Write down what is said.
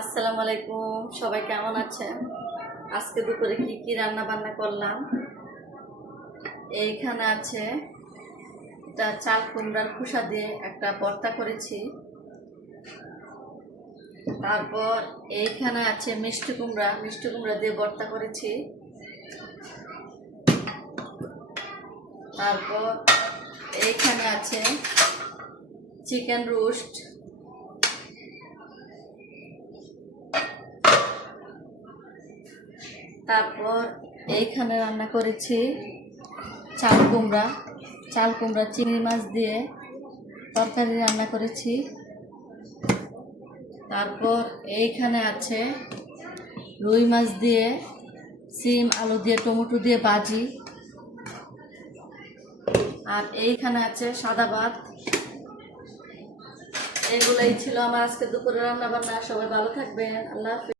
আসসালামু আলাইকুম, সবাই কেমন আছেন? আজকে দুপুরে কি কি রান্না বান্না করলাম? এইখানে আছে এটা চাল কুমড়ার খোসা দিয়ে একটা ভর্তা করেছি। তারপর এইখানে আছে মিষ্টি কুমড়া দিয়ে ভর্তা করেছি। তারপর এইখানে আছে চিকেন রোস্ট। তারপর এইখানে রান্না করেছি চাল কুমড়া চিংড়ি মাছ দিয়ে তরকারি রান্না করেছি। তারপর এইখানে আছে রুই মাছ দিয়ে সিম আলু দিয়ে টমেটো দিয়ে ভাজি। আর এইখানে আছে সাদা ভাত। এগুলোই ছিল আমার আজকে দুপুরে রান্না বান্না। সবাই ভালো থাকবেন। আল্লাহ হাফেজ।